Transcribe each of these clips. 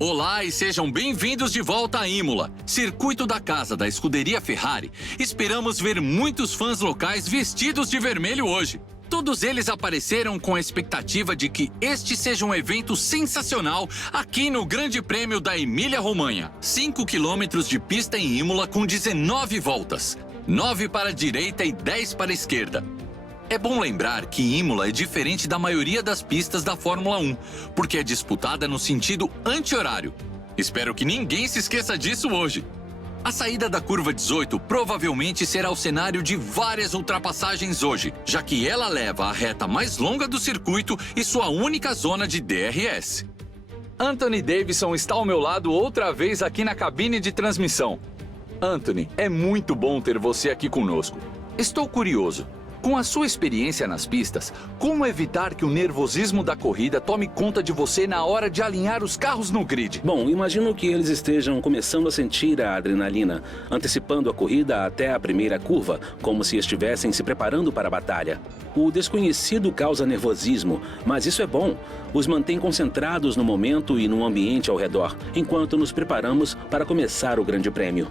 Olá e sejam bem-vindos de volta a Imola, circuito da casa da escuderia Ferrari. Esperamos ver muitos fãs locais vestidos de vermelho hoje. Todos eles apareceram com a expectativa de que este seja um evento sensacional aqui no Grande Prêmio da Emília-Romanha. 5 quilômetros de pista em Imola com 19 voltas, 9 para a direita e 10 para a esquerda. É bom lembrar que Imola é diferente da maioria das pistas da Fórmula 1, porque é disputada no sentido anti-horário. Espero que ninguém se esqueça disso hoje. A saída da curva 18 provavelmente será o cenário de várias ultrapassagens hoje, já que ela leva a reta mais longa do circuito e sua única zona de DRS. Anthony Davidson está ao meu lado outra vez aqui na cabine de transmissão. Anthony, é muito bom ter você aqui conosco. Estou curioso. Com a sua experiência nas pistas, como evitar que o nervosismo da corrida tome conta de você na hora de alinhar os carros no grid? Bom, imagino que eles estejam começando a sentir a adrenalina, antecipando a corrida até a primeira curva, como se estivessem se preparando para a batalha. O desconhecido causa nervosismo, mas isso é bom. Os mantém concentrados no momento e no ambiente ao redor, enquanto nos preparamos para começar o Grande Prêmio.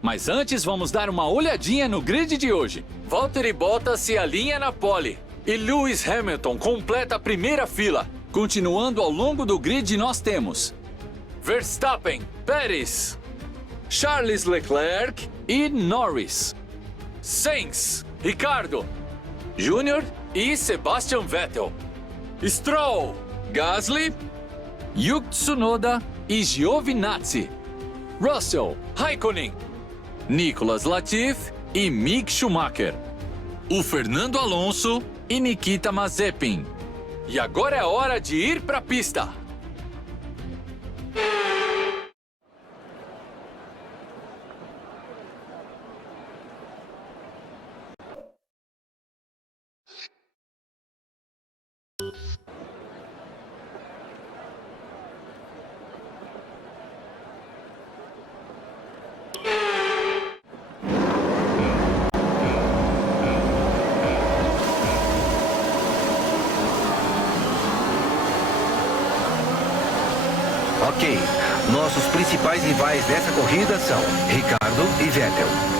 Mas antes vamos dar uma olhadinha no grid de hoje. Valtteri Bottas se alinha na pole e Lewis Hamilton completa a primeira fila. Continuando ao longo do grid nós temos Verstappen, Pérez, Charles Leclerc e Norris, Sainz, Ricardo, Júnior e Sebastian Vettel, Stroll, Gasly, Yuki Tsunoda e Giovinazzi, Russell, Raikkonen, Nicolas Latifi e Mick Schumacher, o Fernando Alonso e Nikita Mazepin. E agora é a hora de ir para a pista. Ok, nossos principais rivais dessa corrida são Ricardo e Vettel.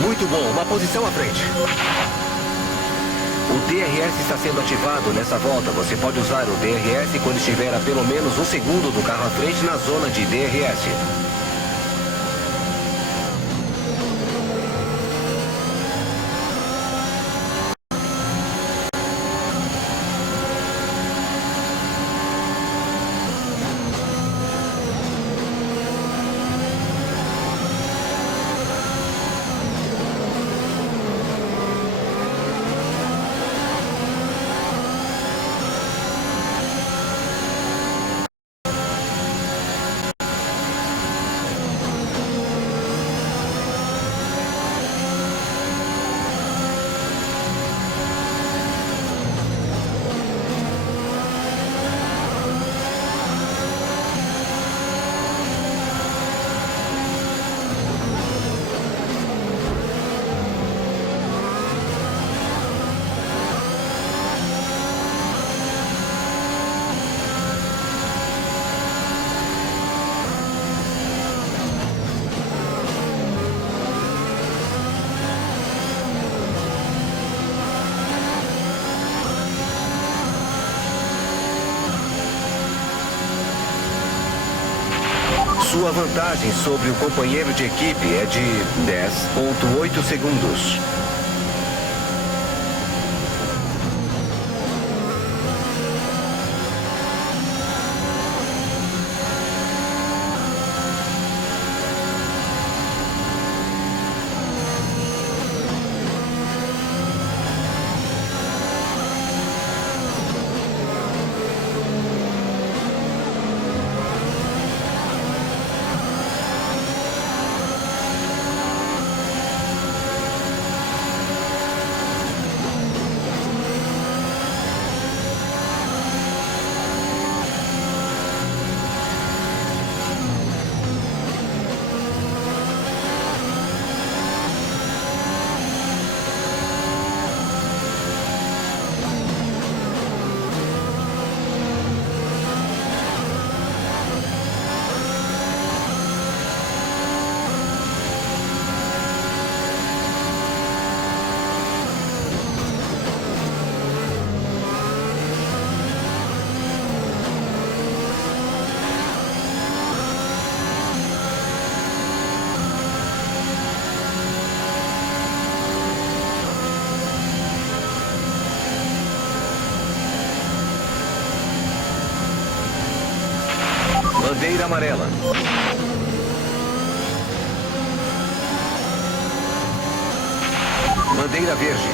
Muito bom, uma posição à frente. O DRS está sendo ativado nessa volta. Você pode usar o DRS quando estiver a pelo menos 1 segundo do carro à frente na zona de DRS. Sua vantagem sobre o companheiro de equipe é de 10,8 segundos. Bandeira amarela. Bandeira verde.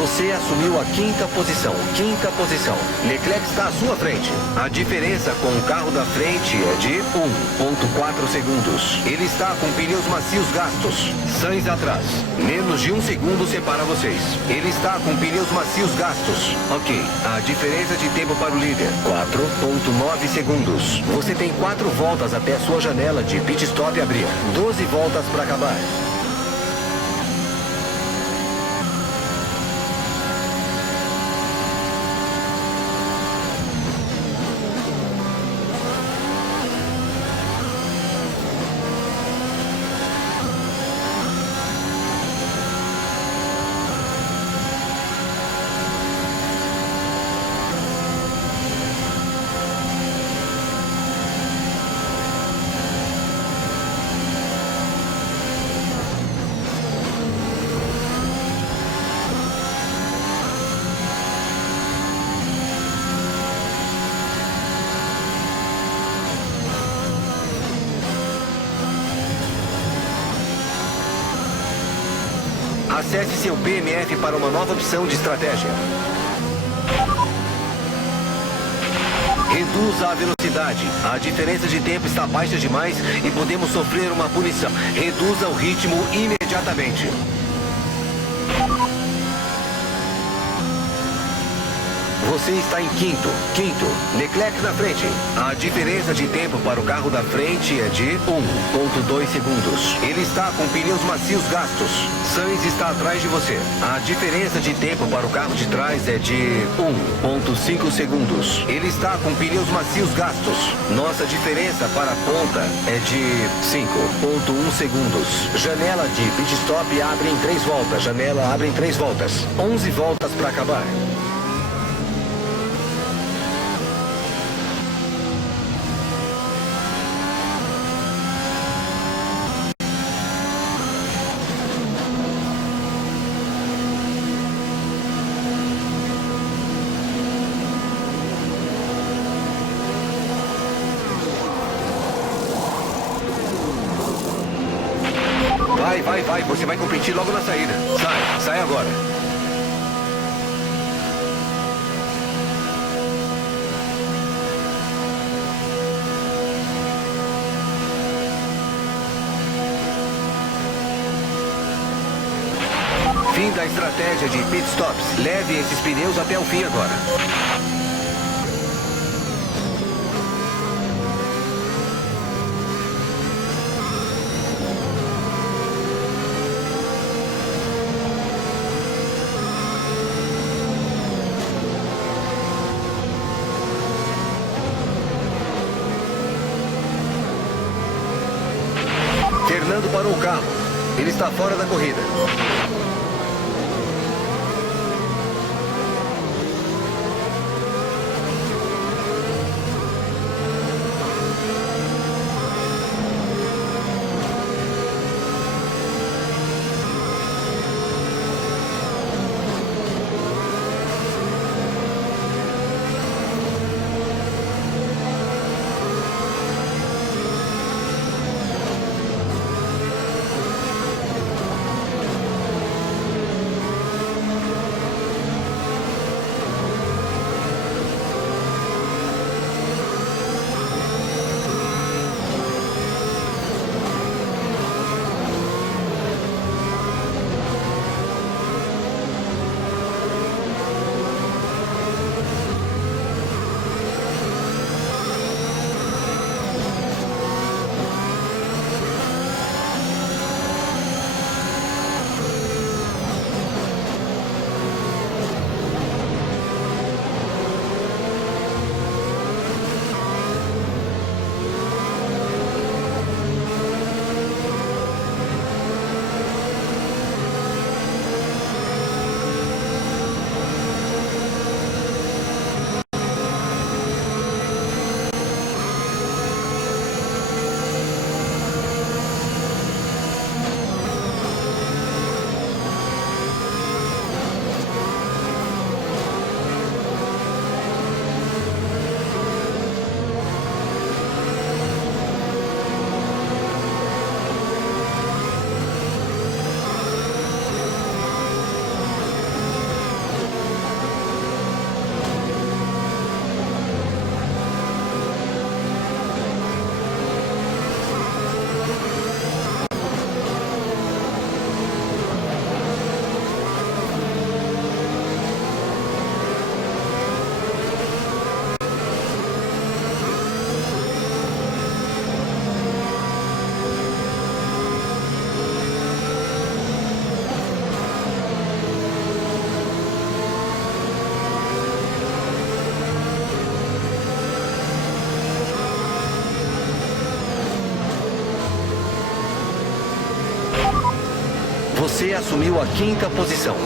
Você assumiu a quinta posição. Leclerc está à sua frente. A diferença com o carro da frente é de 1,4 segundos. Ele está com pneus macios gastos. Sainz atrás. Menos de 1 segundo separa vocês. Ele está com pneus macios gastos. Ok. A diferença de tempo para o líder, 4,9 segundos. Você tem 4 voltas até a sua janela de pit stop abrir. 12 voltas para acabar. Acesse seu PMF para uma nova opção de estratégia. Reduza a velocidade. A diferença de tempo está baixa demais e podemos sofrer uma punição. Reduza o ritmo imediatamente. Você está em quinto. Leclerc na frente. A diferença de tempo para o carro da frente é de 1,2 segundos. Ele está com pneus macios gastos. Sainz está atrás de você. A diferença de tempo para o carro de trás é de 1,5 segundos. Ele está com pneus macios gastos. Nossa diferença para a ponta é de 5,1 segundos. Janela de pit stop abre em 3 voltas. Janela abre em 3 voltas. 11 voltas para acabar. Vai. Você vai competir logo na saída. Sai agora. Fim da estratégia de pit stops. Leve esses pneus até o fim agora. Fernando parou o carro. Ele está fora da corrida. Você assumiu a quinta posição.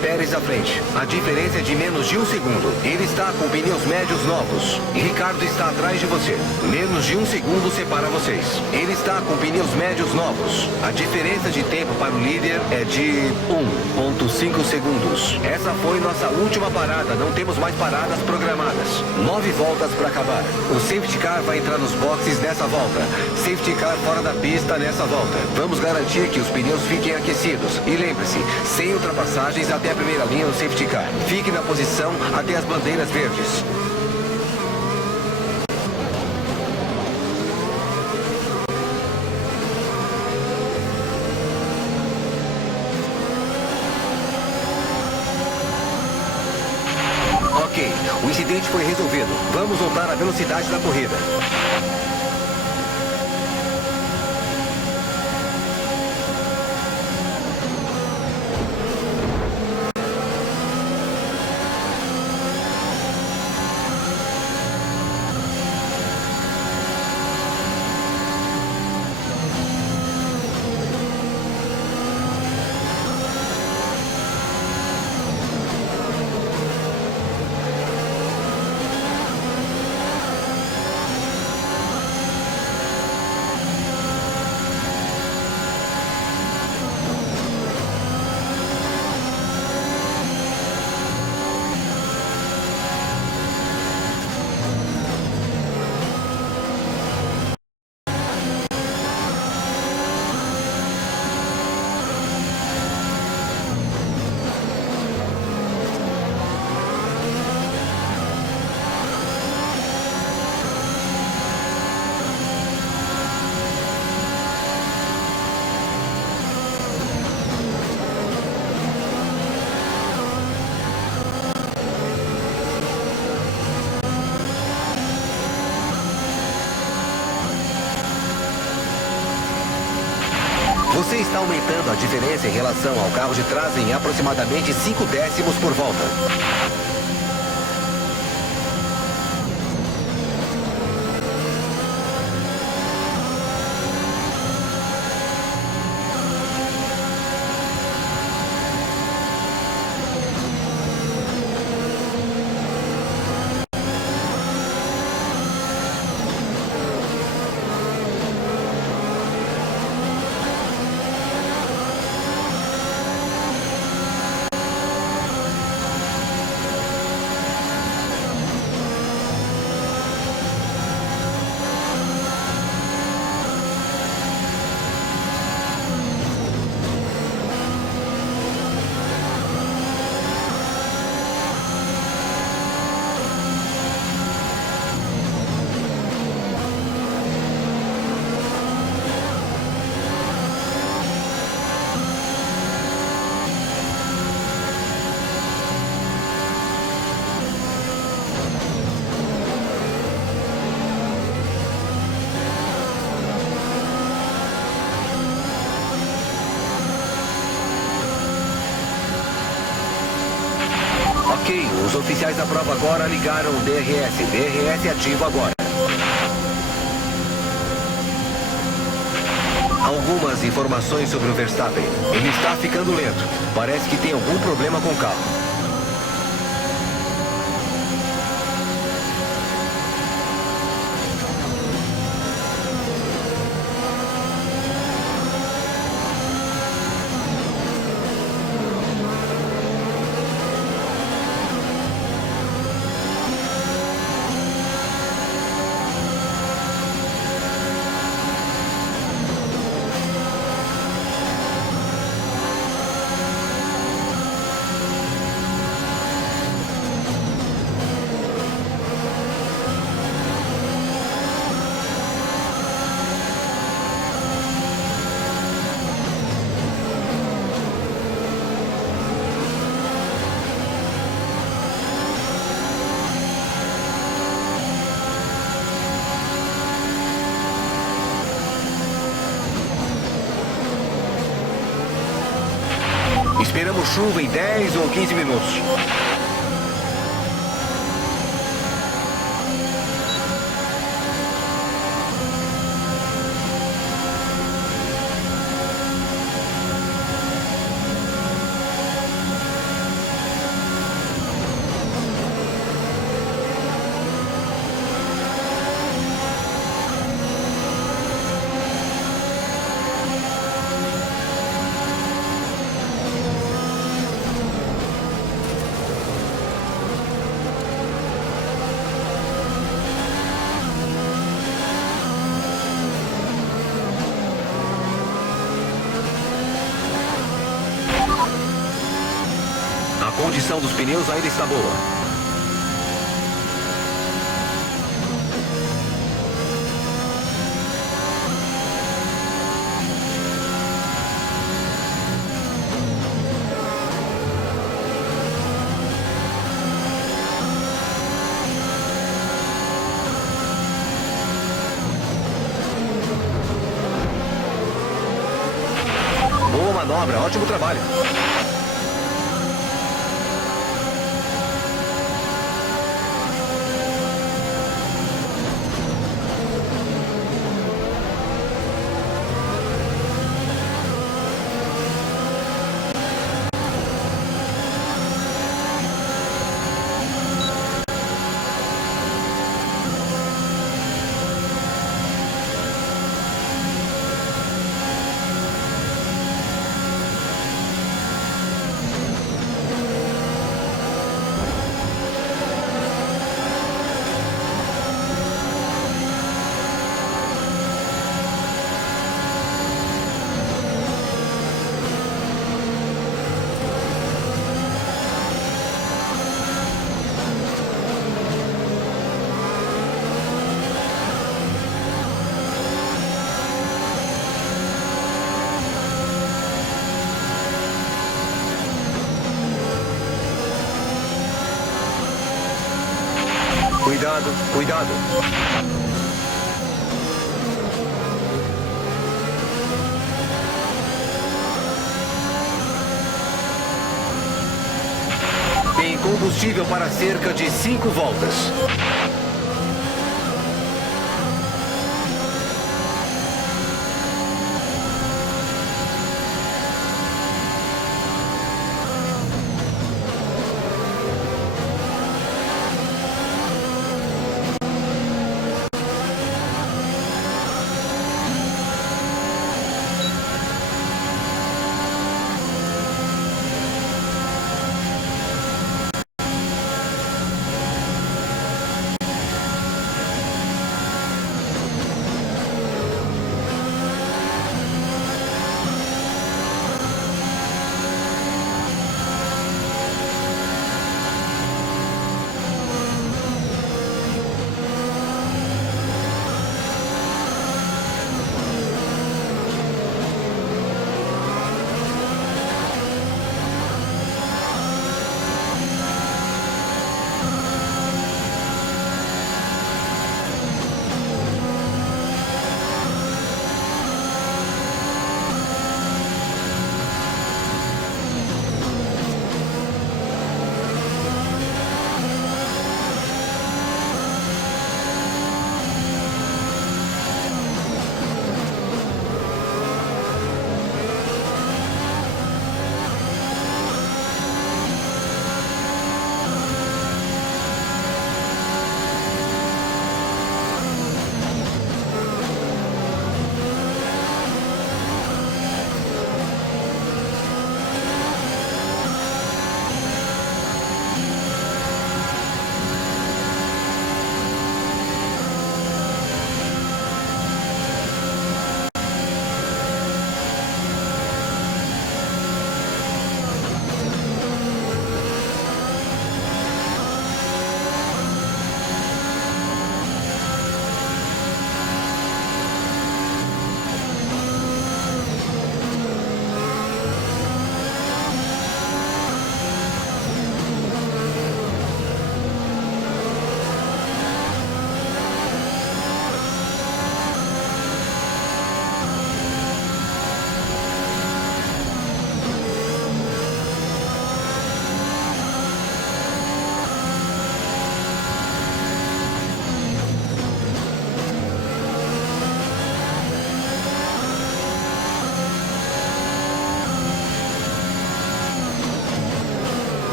Pérez à frente. A diferença é de menos de 1 segundo. Ele está com pneus médios novos. Ricardo está atrás de você. Menos de 1 segundo separa vocês. Ele está com pneus médios novos. A diferença de tempo para o líder é de 1,5 segundos. Essa foi nossa última parada. Não temos mais paradas programadas. 9 voltas para acabar. O safety car vai entrar nos boxes nessa volta. Safety car fora da pista nessa volta. Vamos garantir que os pneus fiquem aquecidos. E lembre-se, sem ultrapassagens até a primeira linha no safety car. Fique na posição até as bandeiras verdes. acidente foi resolvido. Vamos voltar à velocidade da corrida. Você está aumentando a diferença em relação ao carro de trás em aproximadamente 5 décimos por volta. Ok, os oficiais da prova agora ligaram o DRS. DRS ativo agora. Algumas informações sobre o Verstappen. Ele está ficando lento. Parece que tem algum problema com o carro. Esperamos chuva em 10 ou 15 minutos. A condição dos pneus ainda está boa. manobra. Ótimo trabalho. Cuidado, cuidado. Tem combustível para cerca de 5 voltas.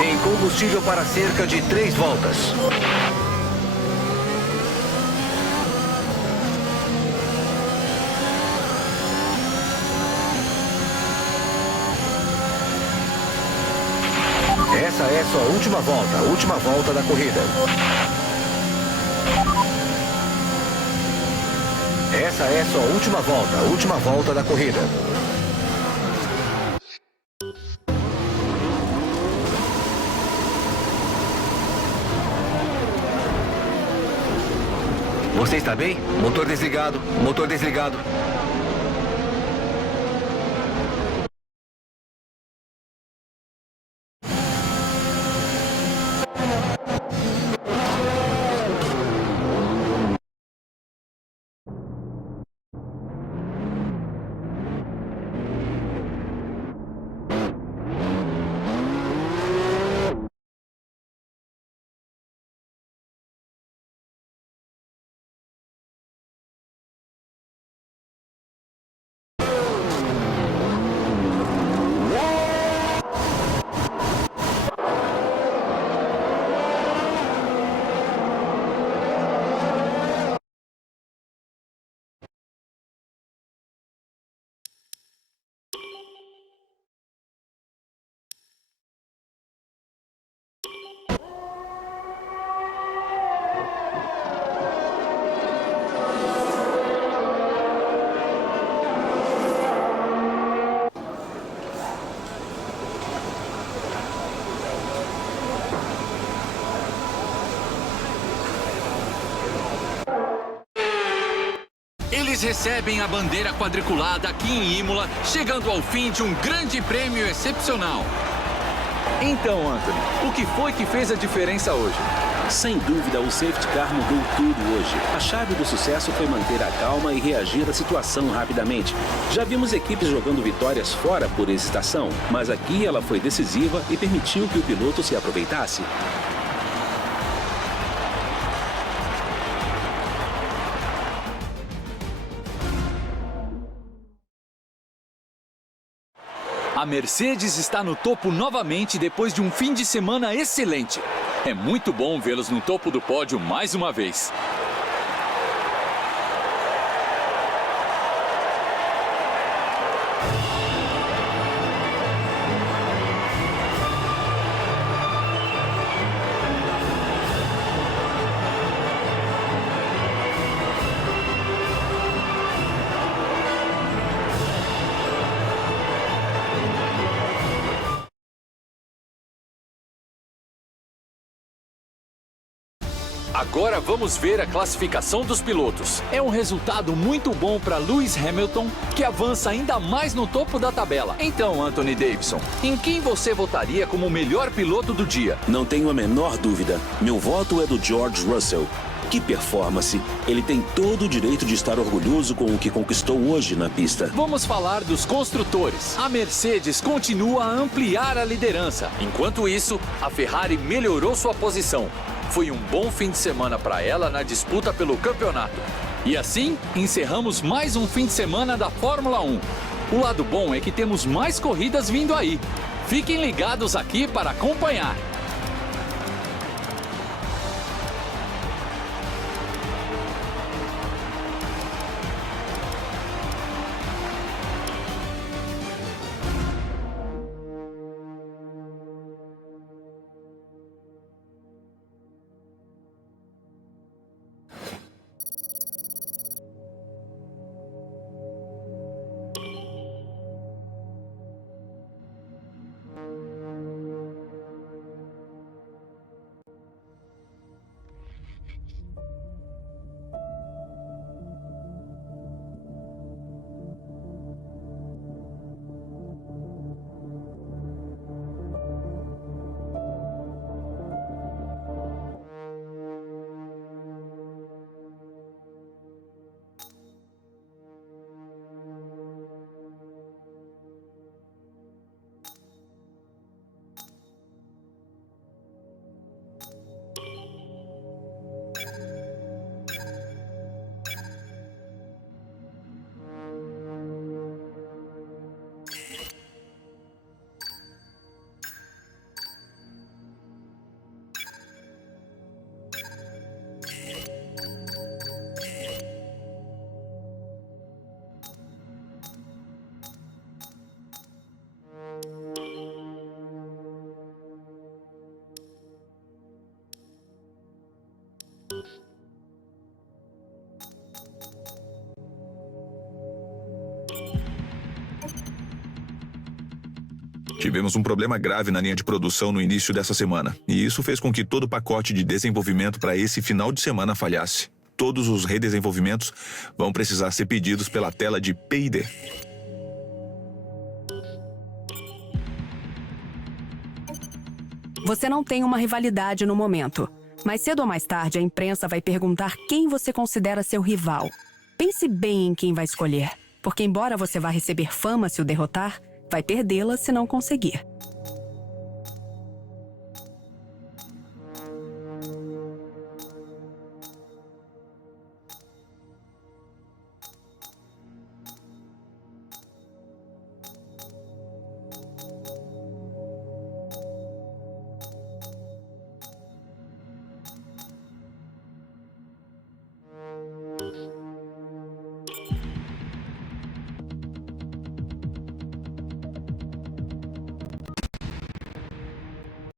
Tem combustível para cerca de 3 voltas. Essa é sua última volta da corrida. Essa é sua última volta da corrida. Você está bem? Motor desligado, motor desligado. Eles recebem a bandeira quadriculada aqui em Imola, chegando ao fim de um grande prêmio excepcional. Então, Anthony, o que foi que fez a diferença hoje? Sem dúvida, o safety car mudou tudo hoje. A chave do sucesso foi manter a calma e reagir à situação rapidamente. Já vimos equipes jogando vitórias fora por hesitação, mas aqui ela foi decisiva e permitiu que o piloto se aproveitasse. A Mercedes está no topo novamente depois de um fim de semana excelente. É muito bom vê-los no topo do pódio mais uma vez. Agora vamos ver a classificação dos pilotos. É um resultado muito bom para Lewis Hamilton, que avança ainda mais no topo da tabela. Então, Anthony Davidson, em quem você votaria como o melhor piloto do dia? Não tenho a menor dúvida. Meu voto é do George Russell. Que performance! Ele tem todo o direito de estar orgulhoso com o que conquistou hoje na pista. Vamos falar dos construtores. A Mercedes continua a ampliar a liderança. Enquanto isso, a Ferrari melhorou sua posição. Foi um bom fim de semana para ela na disputa pelo campeonato. E assim, encerramos mais um fim de semana da Fórmula 1. O lado bom é que temos mais corridas vindo aí. Fiquem ligados aqui para acompanhar. Tivemos um problema grave na linha de produção no início dessa semana, e isso fez com que todo o pacote de desenvolvimento para esse final de semana falhasse. Todos os redesenvolvimentos vão precisar ser pedidos pela tela de P&D. Você não tem uma rivalidade no momento, mas cedo ou mais tarde a imprensa vai perguntar quem você considera seu rival. Pense bem em quem vai escolher, porque embora você vá receber fama se o derrotar, vai perdê-la se não conseguir.